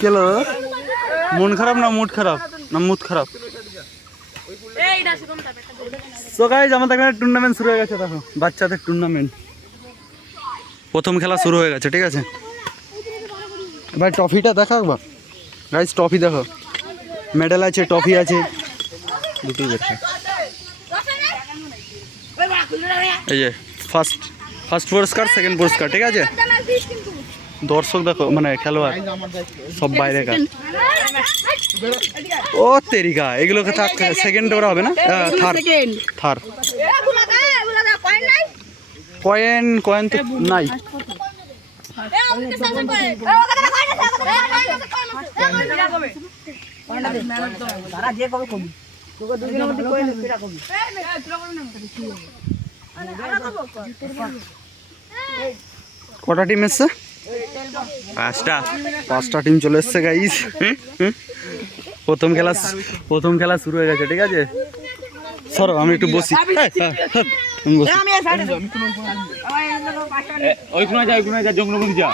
কেলো মন খারাপ না মুড খারাপ না মুড খারাপ? সো গাইস আমাদের এখানে টুর্নামেন্ট শুরু হয়ে গেছে, দেখো বাচ্চাদের টুর্নামেন্ট প্রথম খেলা শুরু হয়ে গেছে। ঠিক আছে ভাই ট্রফিটা দেখো একবার গাইস, ট্রফি দেখো, মেডেল আছে, ট্রফি আছে, দুটোই দেখো। এই যে ফার্স্ট পুরস্কার, সেকেন্ড পুরস্কার। ঠিক আছে দর্শক দেখো, মানে খেলোয়াড় সব বাইরে কার। ও তেরিকা, এগুলোকে থাক, সেকেন্ড ওরা হবে না, থার কয়েন তো নাই। কটা টিম এসছে? পাঁচটা টিম চলে এসছে গাইস। প্রথম খেলা শুরু হয়ে গেছে। ঠিক আছে সরো, আমি একটু বসি। ওইখানে যা জঙ্গলমুড়ি যা।